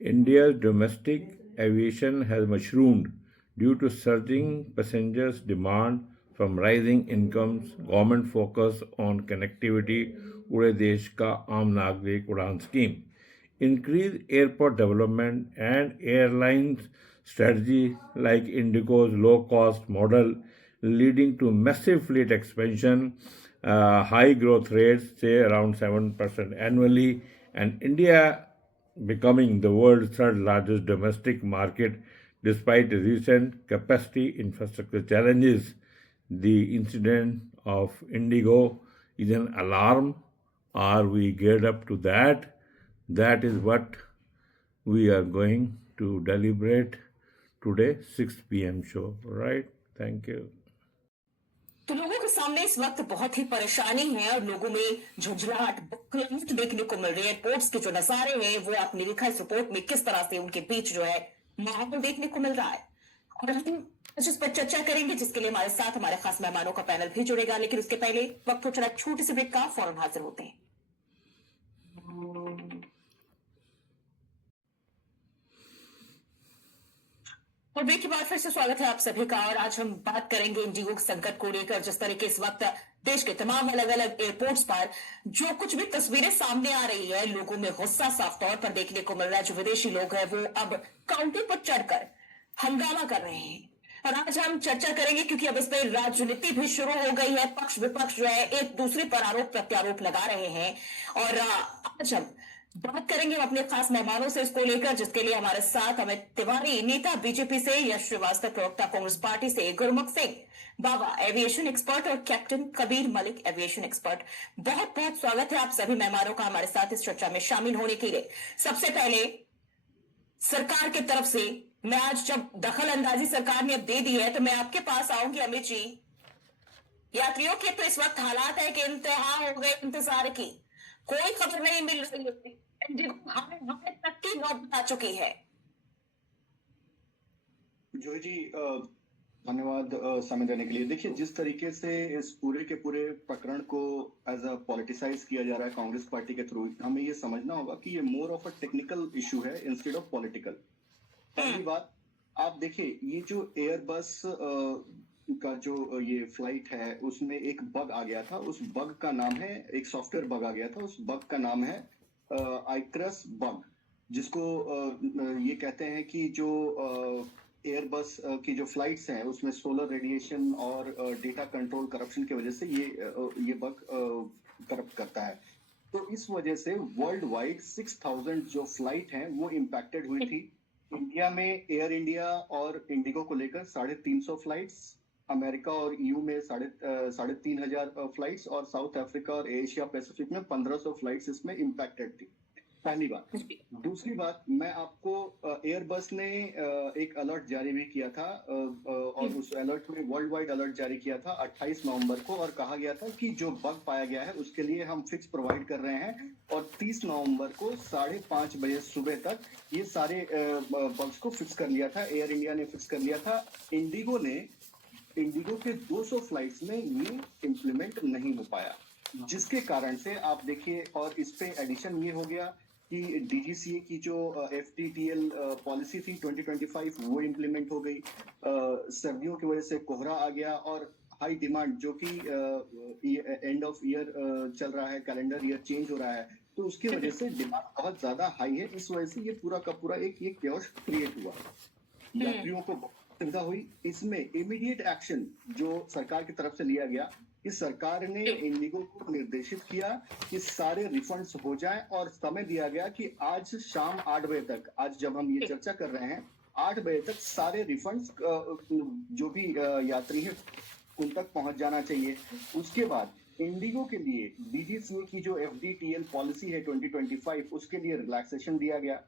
India's domestic aviation has mushroomed due to surging passengers' demand from rising incomes, government focus on connectivity, पूरे देश का आम नागरिक उड़ान scheme, increased airport development and airlines strategy like Indigo's low-cost model, leading to massive fleet expansion, high growth rates, say around 7% annually, and India becoming the world's third largest domestic market despite recent capacity infrastructure challenges. The incident of Indigo is an alarm. Are we geared up to that? That is what we are going to deliberate today, 6 p.m. show. Right? Thank you. तो लोगों के सामने इस वक्त बहुत ही परेशानी है और लोगों में झुंझलाहट बखलाहट देखने को मिल रही है। रिपोर्ट्स के जो नजारे हैं वो आपने लिखा इस रिपोर्ट में किस तरह से उनके बीच जो है माहौल देखने को मिल रहा है और हम इस पर चर्चा करेंगे जिसके लिए हमारे साथ हमारे खास मेहमानों का पैनल भी जुड़ेगा। लेकिन उसके पहले वक्त हो चला छोटी सी ब्रेक का, फौरन हाजिर होते हैं। और ब्रेक के बाद फिर से स्वागत है आप सभी का और आज हम बात करेंगे इंडिगो संकट को लेकर। जिस तरीके इस वक्त देश के तमाम अलग अलग एयरपोर्ट्स पर जो कुछ भी तस्वीरें सामने आ रही है, लोगों में गुस्सा साफ तौर पर देखने को मिल रहा है। जो विदेशी लोग हैं वो अब काउंटर पर चढ़कर हंगामा कर रहे हैं और आज हम चर्चा करेंगे क्योंकि अब इस पर राजनीति भी शुरू हो गई है। पक्ष विपक्ष जो है एक दूसरे पर आरोप प्रत्यारोप लगा रहे हैं और आज हम बात करेंगे अपने खास मेहमानों से इसको लेकर, जिसके लिए हमारे साथ अमित तिवारी नेता बीजेपी से, यश श्रीवास्तव प्रवक्ता कांग्रेस पार्टी से, गुरमुख सिंह बाबा एविएशन एक्सपर्ट और captain Kabir Malik aviation expert. बहुत बहुत स्वागत है आप सभी मेहमानों का हमारे साथ इस चर्चा में शामिल होने के लिए। सबसे पहले सरकार की तरफ से मैं आज जब दखल अंदाजी सरकार ने अब दे दी है तो मैं आपके पास आऊंगी अमित जी। यात्रियों के तो इस वक्त हालात है कि इंतहा हो गए इंतजार की, कोई खबर नहीं मिल रही है, हमें तक की नौबत आ चुकी है। जोई जी धन्यवाद समय देने के लिए। देखिए जिस तरीके से इस पूरे के पूरे प्रकरण को एज अ पॉलिटिसाइज किया जा रहा है कांग्रेस पार्टी के थ्रू, हमें ये समझना होगा कि ये more of a technical issue है इंस्टेड ऑफ पॉलिटिकल। पहली बात आप देखिए ये जो एयरबस का जो ये फ्लाइट है उसमें एक बग आ गया था। उस बग का नाम है, एक सॉफ्टवेयर बग आ गया था, उस बग का नाम है आइक्रस बग, जिसको ये कहते हैं कि जो एयरबस की जो फ्लाइट्स हैं उसमें सोलर रेडिएशन और डेटा कंट्रोल करप्शन की वजह से ये बग करप्ट करता है। तो इस वजह से वर्ल्ड वाइड 6000 जो फ्लाइट हैं वो इम्पैक्टेड हुई थी। इंडिया में एयर इंडिया और इंडिगो को लेकर 350 फ्लाइट्स, अमेरिका और ईयू में 3500 फ्लाइट्स और साउथ अफ्रीका और एशिया पैसिफिक में 1500 फ्लाइट्स इसमें इम्पैक्टेड थी। पहली बात। दूसरी बात, मैं आपको एयरबस ने एक अलर्ट जारी भी किया था और उस अलर्ट में वर्ल्ड वाइड अलर्ट जारी किया था 28 नवंबर को और कहा गया था कि जो बग पाया गया है उसके लिए हम फिक्स प्रोवाइड कर रहे हैं और 30 नवंबर को 5:30 बजे सुबह तक ये सारे बग्स को फिक्स कर लिया था। एयर इंडिया ने फिक्स कर लिया था। इंडिगो के 200 फ्लाइट्स में ये इम्प्लीमेंट नहीं हो पाया, जिसके कारण से आप देखिए, और इस पे एडिशन ये हो गया कि डीजीसीए की जो एफटीटीएल पॉलिसी थी 2025 वो इम्प्लीमेंट हो गई। सर्दियों की वजह से कोहरा आ गया और हाई डिमांड जो कि एंड ऑफ ईयर चल रहा है, कैलेंडर ईयर चेंज हो रहा है, तो उसकी वजह से डिमांड बहुत ज्यादा हाई है। इस वजह से ये पूरा का पूरा एक केओस क्रिएट हुआ, यात्रियों को सुविधा हुई। इसमें इमीडिएट एक्शन जो सरकार की तरफ से लिया गया, इस सरकार ने इंडिगो को निर्देशित किया कि सारे रिफंड्स हो जाएं और समय दिया गया कि आज शाम 8 बजे तक, आज जब हम ये चर्चा कर रहे हैं 8 बजे तक सारे रिफंड्स जो भी यात्री हैं उन तक पहुंच जाना चाहिए। उसके बाद इंडिगो के लिए डीजीसीए की जो एफडीटीएल पॉलिसी है 2025 उसके लिए रिलैक्सेशन दिया गया,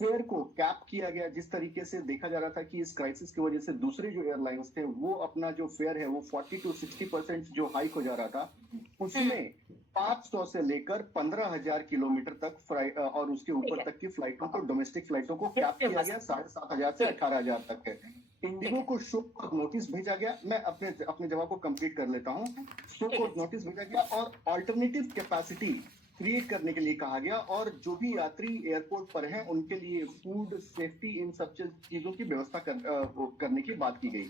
फेयर को कैप किया गया। जिस तरीके से देखा जा रहा था कि इस क्राइसिस की वजह से दूसरे जो एयरलाइंस थे वो अपना जो फेयर है वो 40 to 60% जो हाइक हो जा रहा था, उसमें 500 से लेकर 15,000 किलोमीटर तक और उसके ऊपर तक की फ्लाइटों को, डोमेस्टिक फ्लाइटों को कैप किया गया 7,500 से 18,000 तक है। इंडिगो को शो कोड नोटिस भेजा गया। मैं अपने जवाब को कंप्लीट कर लेता हूँ। शो कोड नोटिस भेजा गया और ऑल्टरनेटिव कैपेसिटी क्रिएट करने के लिए कहा गया, और जो भी यात्री एयरपोर्ट पर हैं उनके लिए फूड सेफ्टी इन सब चीजों की व्यवस्था करने की बात की गई।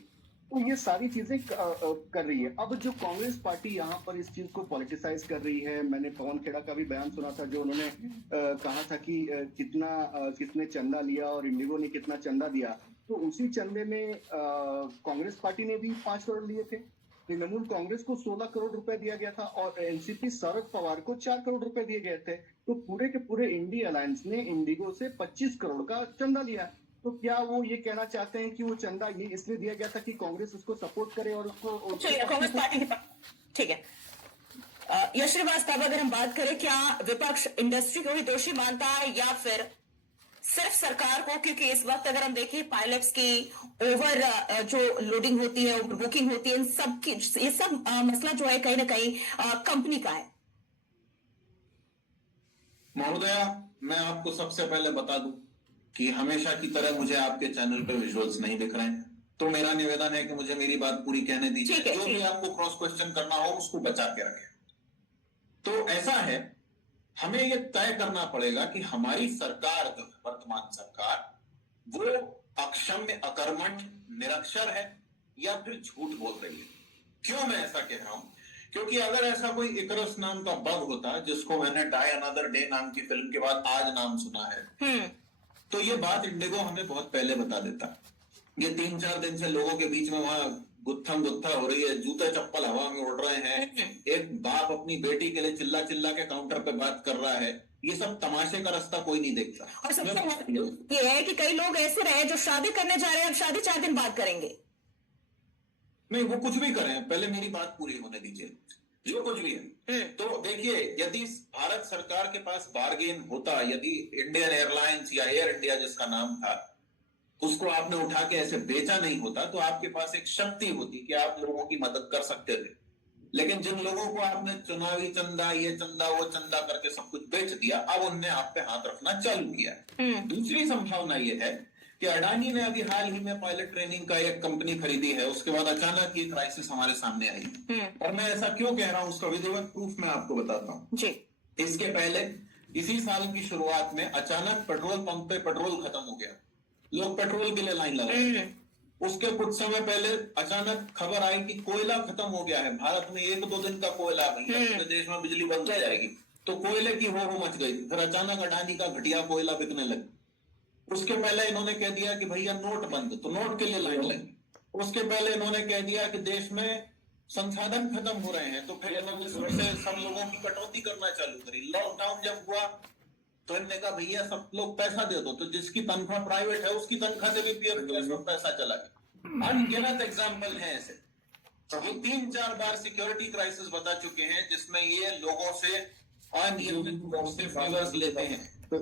तो ये सारी चीजें कर रही है। अब जो कांग्रेस पार्टी यहाँ पर इस चीज को पॉलिटिसाइज कर रही है, मैंने पवन खेड़ा का भी बयान सुना था जो उन्होंने कहा था कि किसने चंदा लिया और इंडिगो ने कितना चंदा दिया। तो उसी चंदे में कांग्रेस पार्टी ने भी 5 करोड़ लिए थे, तृणमूल कांग्रेस को 16 करोड़ रुपए दिया गया था, और एनसीपी शरद पवार को 4 करोड़ रुपए दिए गए थे। तो पूरे के पूरे इंडी अलायंस ने इंडिगो से 25 करोड़ का चंदा लिया। तो क्या वो ये कहना चाहते हैं कि वो चंदा ये इसलिए दिया गया था कि कांग्रेस उसको सपोर्ट करे और उसको चलिए कांग्रेस पार्टी के पास, ठीक है। यश श्रीवास्तव, अगर हम बात करें, क्या विपक्ष इंडस्ट्री को ही दोषी मानता है या फिर सिर्फ सरकार को? क्योंकि इस वक्त अगर हम देखें पायलट्स की ओवर जो लोडिंग होती है, ओवर बुकिंग होती है, इन सब की ये सब मसला जो है कहीं ना कहीं कंपनी का है। महोदया, मैं आपको सबसे पहले बता दूं कि हमेशा की तरह मुझे आपके चैनल पे विजुअल्स नहीं दिख रहे हैं, तो मेरा निवेदन है कि मुझे मेरी बात पूरी कहने दीजिए। जो भी आपको क्रॉस क्वेश्चन करना हो उसको बचा के रखें। तो ऐसा है, हमें यह तय करना पड़ेगा कि हमारी सरकार, जो वर्तमान सरकार, वो अक्षम्य, अकर्मठ, निरक्षर है या फिर झूठ बोल रही है। क्यों मैं ऐसा कह रहा हूं? क्योंकि अगर ऐसा कोई इकरस नाम का बग होता, जिसको मैंने डाई अनदर डे नाम की फिल्म के बाद आज नाम सुना है, तो ये बात इंडिगो हमें बहुत पहले बता देता। ये 3-4 दिन से लोगों के बीच में वहां गुत्थम गुत्था हो रही है, जूते चप्पल हवा में उड़ रहे हैं, एक बाप अपनी बेटी के लिए चिल्ला चिल्ला के काउंटर पे बात कर रहा है, ये सब तमाशे का रास्ता कोई नहीं देखता। और सबसे ये है कि कई लोग ऐसे रहे जो शादी करने जा रहे हैं, अब शादी 4 दिन बाद करेंगे। नहीं, वो कुछ भी करें, पहले मेरी बात पूरी होने दीजिए। जो कुछ भी है, तो देखिए, यदि भारत सरकार के पास बार्गेन होता, यदि इंडियन एयरलाइंस या एयर इंडिया जिसका नाम था, उसको आपने उठा के ऐसे बेचा नहीं होता, तो आपके पास एक शक्ति होती कि आप लोगों की मदद कर सकते थे। लेकिन जिन लोगों को आपने चुनावी चंदा, ये चंदा, वो चंदा करके सब कुछ बेच दिया, अब उनने आप पे हाथ रखना चालू किया। दूसरी संभावना ये है कि अडानी ने अभी हाल ही में पायलट ट्रेनिंग का एक कंपनी खरीदी है, उसके बाद अचानक ये क्राइसिस हमारे सामने आई। और मैं ऐसा क्यों कह रहा हूं, उसका विधिवत प्रूफ मैं आपको बताता हूं जी। इसके पहले इसी साल की शुरुआत में अचानक पेट्रोल पंप पे पेट्रोल खत्म हो गया, लोग पेट्रोल के लिए लाइन लगा। उसके कुछ समय पहले अचानक खबर आई कि कोयला खत्म हो गया है भारत में, 1-2 दिन का कोयला, पूरे देश में बिजली बंद हो जाएगी। तो कोयले की हो मच गई, फिर अचानक अडानी का घटिया कोयला बिकने लगा। उसके पहले इन्होंने कह दिया कि भैया नोट बंद, तो नोट के लिए लाइन लगी। उसके पहले इन्होंने कह दिया कि देश में संसाधन खत्म हो रहे हैं, तो फिर इन्होंने सब लोगों की कटौती करना चालू करी। लॉकडाउन जब हुआ तो इन्होंने कहा भैया सब लोग पैसा दे दो, तो जिसकी तनख्वाह प्राइवेट है उसकी तनख्वाह से भी पैसा चला गया। अनगिनत एग्जाम्पल है ऐसे, ये 3-4 बार सिक्योरिटी क्राइसिस बता चुके हैं जिसमें ये लोगों से अनियमित रूप से फेवर्स लेते हैं। हर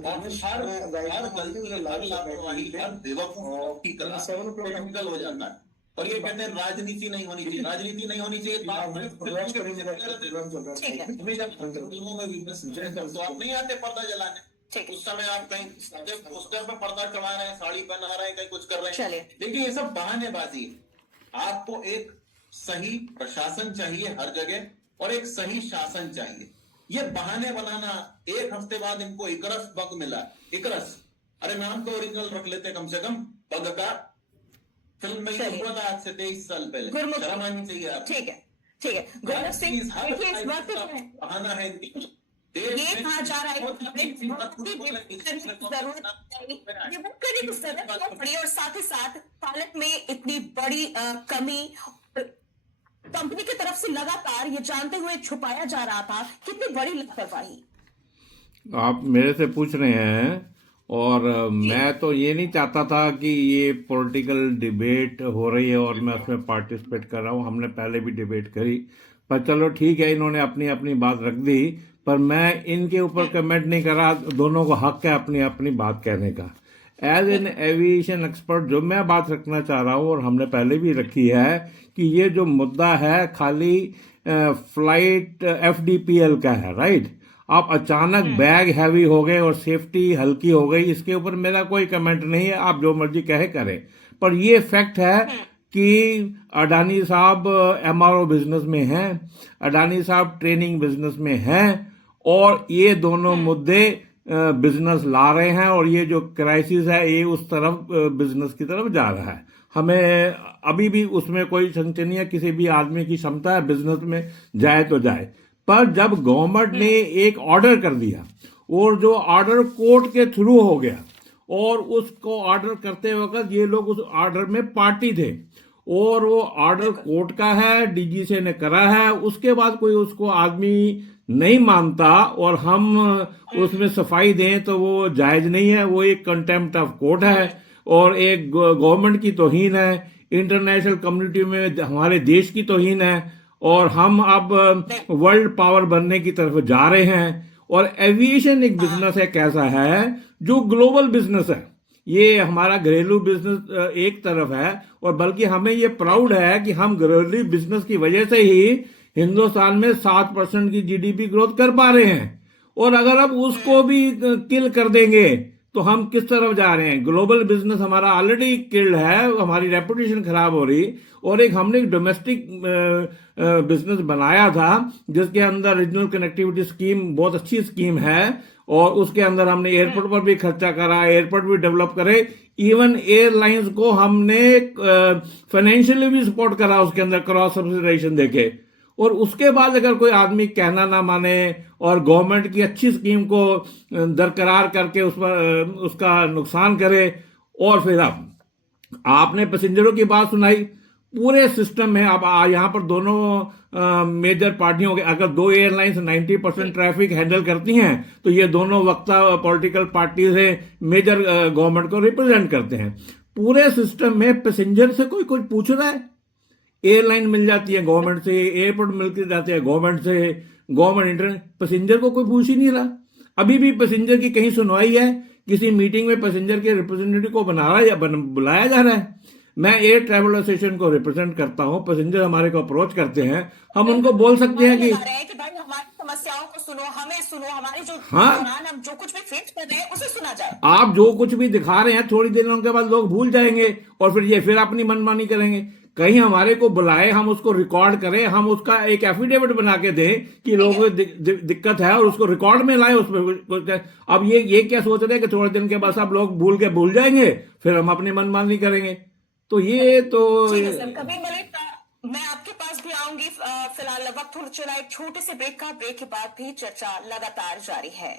गलती, हर लापरवाही, हर बेवकूफ की तरह टेक्निकल हो जाता है। और ये कहते हैं राजनीति नहीं होनी चाहिए, राजनीति नहीं होनी चाहिए। तो आप नहीं आते पर्दा जलाने, उस समय आप कहीं पोस्टर पर पर्दा चढ़ा रहे हैं, साड़ी पहना रहे हैं, कहीं कुछ कर रहे हैं। देखिए ये सब बहानेबाजी है। आपको एक सही प्रशासन चाहिए हर जगह, और एक सही शासन चाहिए। ये बहाने बनाना, एक हफ्ते बाद इनको इकरस बग मिला, इकरस, अरे नाम तो ओरिजिनल रख लेते कम से कम, बग का। फिल्म में ये हुआ था आज से 23 साल पहले, शर्म आनी चाहिए आप। ठीक है, ठीक है। गुरमुख सिंह, देखिए इस वक्त बहाना है, ये कहा जा रहा है जरूरत पड़ी, और साथ ही साथ पायलट में इतनी बड़ी कमी कंपनी की तरफ से लगातार ये जानते हुए छुपाया जा रहा था, कितनी बड़ी लापरवाही। आप मेरे से पूछ रहे हैं, और मैं तो ये नहीं चाहता था कि ये पॉलिटिकल डिबेट हो रही है और मैं उसमें पार्टिसिपेट कर रहा हूँ। हमने पहले भी डिबेट करी, पर चलो ठीक है, इन्होंने अपनी अपनी बात रख दी, पर मैं इनके ऊपर कमेंट नहीं करा। दोनों को हक है अपनी अपनी बात कहने का। एज एन एविएशन एक्सपर्ट जो मैं बात रखना चाह रहा हूँ, और हमने पहले भी रखी है, कि ये जो मुद्दा है खाली फ्लाइट FDPL का है, राइट। आप अचानक बैग हैवी हो गए और सेफ्टी हल्की हो गई, इसके ऊपर मेरा कोई कमेंट नहीं है, आप जो मर्जी कहे करें। पर ये फैक्ट है कि अडानी साहब MRO बिजनेस में हैं, अडानी साहब ट्रेनिंग बिजनेस में हैं, और ये दोनों मुद्दे बिजनेस ला रहे हैं, और ये जो क्राइसिस है ये उस तरफ बिजनेस की तरफ जा रहा है। हमें अभी भी उसमें कोई संशय नहीं है, किसी भी आदमी की क्षमता है बिजनेस में जाए तो जाए। पर जब गवर्नमेंट ने एक ऑर्डर कर दिया और जो ऑर्डर कोर्ट के थ्रू हो गया, और उसको ऑर्डर करते वक्त ये लोग उस ऑर्डर में पार्टी थे, और वो ऑर्डर कोर्ट का है, डीजीसी ने करा है, उसके बाद कोई उसको आदमी नहीं मानता और हम उसमें सफाई दें तो वो जायज नहीं है। वो एक कंटेम्प्ट ऑफ कोर्ट है और एक गवर्नमेंट की तौहीन है, इंटरनेशनल कम्युनिटी में हमारे देश की तौहीन है, और हम अब वर्ल्ड पावर बनने की तरफ जा रहे हैं। और एविएशन एक बिजनेस है, कैसा है जो ग्लोबल बिजनेस है। ये हमारा घरेलू बिजनेस एक तरफ है, और बल्कि हमें ये प्राउड है कि हम घरेलू बिजनेस की वजह से ही हिंदुस्तान में 7% की जीडीपी ग्रोथ कर पा रहे हैं। और अगर अब उसको भी किल कर देंगे तो हम किस तरफ जा रहे हैं। ग्लोबल बिजनेस हमारा ऑलरेडी किल्ड है, हमारी रेपुटेशन खराब हो रही, और एक हमने डोमेस्टिक बिजनेस बनाया था जिसके अंदर रीजनल कनेक्टिविटी स्कीम बहुत अच्छी स्कीम है, और उसके अंदर हमने एयरपोर्ट पर भी खर्चा करा, एयरपोर्ट भी डेवलप करे, इवन एयरलाइंस को हमने फाइनेंशियली भी सपोर्ट करा उसके अंदर क्रॉस सब्सिडाइजेशन देके। और उसके बाद अगर कोई आदमी कहना ना माने और गवर्नमेंट की अच्छी स्कीम को दरकरार करके उस पर उसका नुकसान करे, और फिर अब आपने पैसेंजरों की बात सुनाई, पूरे सिस्टम में अब यहाँ पर दोनों मेजर पार्टियों के, अगर दो एयरलाइंस 90% ट्रैफिक हैंडल करती हैं तो ये दोनों वक्ता पॉलिटिकल पार्टी से मेजर गवर्नमेंट को रिप्रेजेंट करते हैं। पूरे सिस्टम में पैसेंजर से कोई कुछ पूछ रहा है? एयरलाइन मिल जाती है गवर्नमेंट से, एयरपोर्ट मिल जाते हैं गवर्नमेंट से, गवर्नमेंट इंटरनेट, पैसेंजर को कोई पूछ ही नहीं रहा। अभी भी पैसेंजर की कहीं सुनवाई है? किसी मीटिंग में पैसेंजर के रिप्रेजेंटेटिव को बुलाया जा रहा है? मैं एयर ट्रैवल एसोसिएशन को रिप्रेजेंट करता हूं, पैसेंजर हमारे को अप्रोच करते हैं, हम उनको बोल सकते हैं कि भाई हमारी समस्याओं को सुनो, हमें सुनो, हमारे जो हाँ, दौरान हम जो कुछ भी फेस कर रहे हैं उसे सुना जाए। आप जो कुछ भी दिखा रहे हैं थोड़ी देर के बाद लोग भूल जाएंगे और फिर ये फिर अपनी मनमानी करेंगे। कहीं हमारे को बुलाए, हम उसको रिकॉर्ड करें, हम उसका एक एफिडेविट बना के दें कि लोगों को दिक्कत है, और उसको रिकॉर्ड में लाए उसमें। अब ये क्या सोच रहे हैं कि थोड़े दिन के बाद सब लोग भूल जाएंगे, फिर हम अपनी मनमानी करेंगे। तो ये तो कबीर मलिक, मैं आपके पास भी आऊंगी। फिलहाल वक्त हो चला एक छोटे से ब्रेक का। ब्रेक के बाद भी चर्चा लगातार जारी है।